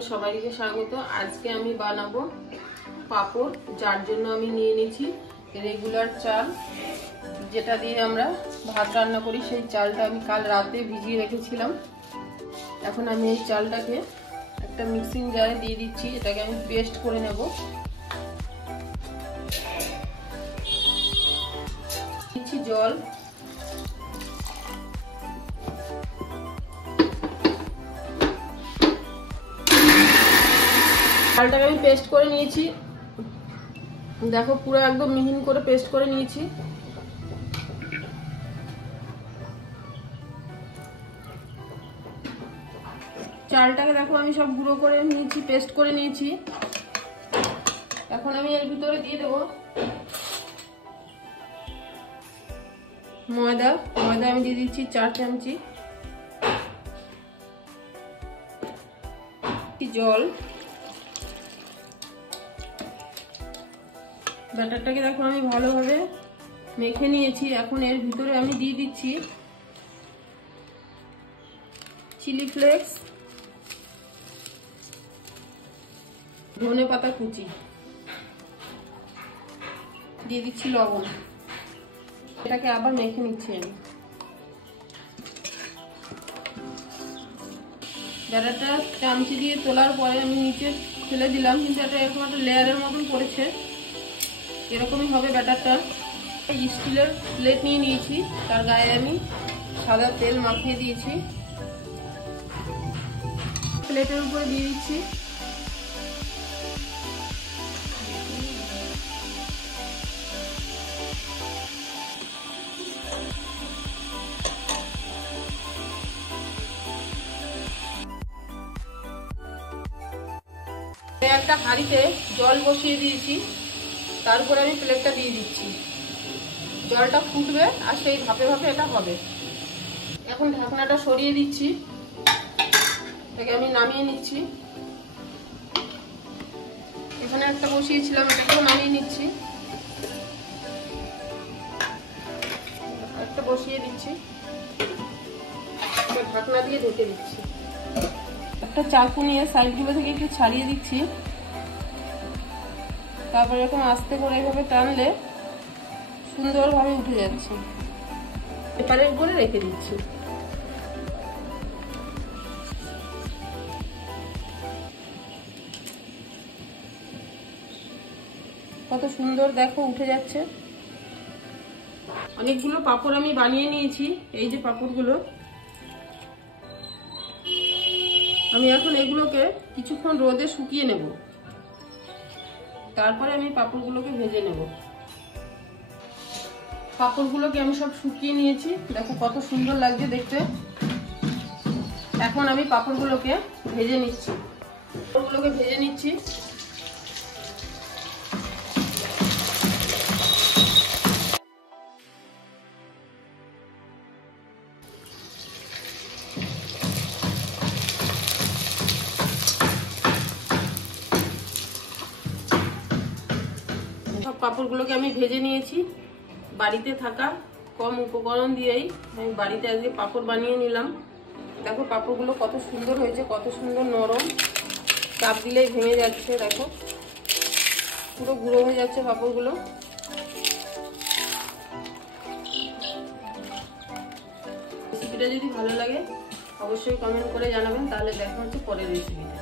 রান্নাঘরে সবাইকে স্বাগত। আজকে আমি বানাবো পাঁপড়, যার জন্য আমি নিয়ে নিয়েছি রেগুলার চাল, যেটা দিয়ে আমরা ভাত রান্না করি। সেই চালটা আমি কাল রাতে ভিজিয়ে রেখেছিলাম। এখন আমি এই চালটাকে একটা মিক্সিং জারে দিয়ে দিচ্ছি। এটাকে আমি পেস্ট করে নেব। দিচ্ছি জল, চালটাকে আমি পেস্ট করে নিয়েছি। দেখো পুরো একদম মিহিন করে পেস্ট করে নিয়েছি। চালটাকে দেখো আমি সব গুঁড়ো করে নিয়েছি, পেস্ট করে নিয়েছি। এখন আমি এর ভিতরে দিয়ে দেবো ময়দা। আমি দিয়ে দিচ্ছি 4 চামচি, জল। ব্যাটারটাকে দেখো আমি ভালোভাবে মেখে নিয়েছি। এখন এর ভিতরে আমি দিয়ে দিচ্ছি চিলি ফ্লেক্স, ধনে পাতা কুচি, দিয়ে দিচ্ছি লবণ। এটাকে আবার মেখে নিচ্ছি আমি। ব্যাটারটা চামচি দিয়ে তোলার পরে আমি নিচে ফেলে দিলাম, কিন্তু এটা এরকম একটা লেয়ারের মতন পড়েছে। এরকমই হবে ব্যাটারটা। স্টিলের প্লেট নিয়ে নিয়েছি, তার গায়ে আমি সাদা তেল মাখিয়ে দিয়েছি। প্লেটের উপরে দিয়ে দিচ্ছি। একটা হাঁড়িতে জল বসিয়ে দিয়েছি, তারপরে আমি প্লেটটা দিয়ে দিচ্ছি। জলটা ফুটবে আর সেই ভাপে ভাপে এটা হবে। এখন ঢাকনাটা সরিয়ে দিচ্ছি, এটাকে আমি নামিয়ে নিচ্ছি। এখানে একটা বসিয়েছিলাম, এটাকেও নামিয়ে নিচ্ছি। একটা বসিয়ে দিচ্ছি, ঢাকনা দিয়ে ঢেকে দিচ্ছি। একটা চাকু নিয়ে সাইডগুলো থেকে একটু ছাড়িয়ে দিচ্ছি। তারপর এরকম আস্তে করে এভাবে টানলে সুন্দরভাবে উঠে যাচ্ছে। পেপারের উপরে রেখে দিচ্ছি। কত সুন্দর দেখো উঠে যাচ্ছে। অনেকগুলো পাঁপড় আমি বানিয়ে নিয়েছি। এই যে পাঁপড়গুলো, আমি এখন এগুলোকে কিছুক্ষণ রোদে শুকিয়ে নেব। তারপরে আমি পাঁপড়গুলোকে ভেজে নেব। পাঁপড়গুলোকে আমি সব শুকিয়ে নিয়েছি, দেখো কত সুন্দর লাগছে দেখতে। এখন আমি পাঁপড়গুলোকে ভেজে নিচ্ছি। সব পাঁপড়গুলোকে আমি ভেজে নিয়েছি। বাড়িতে থাকা কম উপকরণ দিয়েই আমি বাড়িতে আজকে পাঁপড় বানিয়ে নিলাম। দেখো পাঁপড়গুলো কত সুন্দর হয়েছে, কত সুন্দর নরম, চাপ দিলেই ভেঙে যাচ্ছে। দেখো পুরো গুঁড়ো হয়ে যাচ্ছে পাঁপড়গুলো। রেসিপিটা যদি ভালো লাগে অবশ্যই কমেন্ট করে জানাবেন। তাহলে দেখা হচ্ছে পরের রেসিপিটা।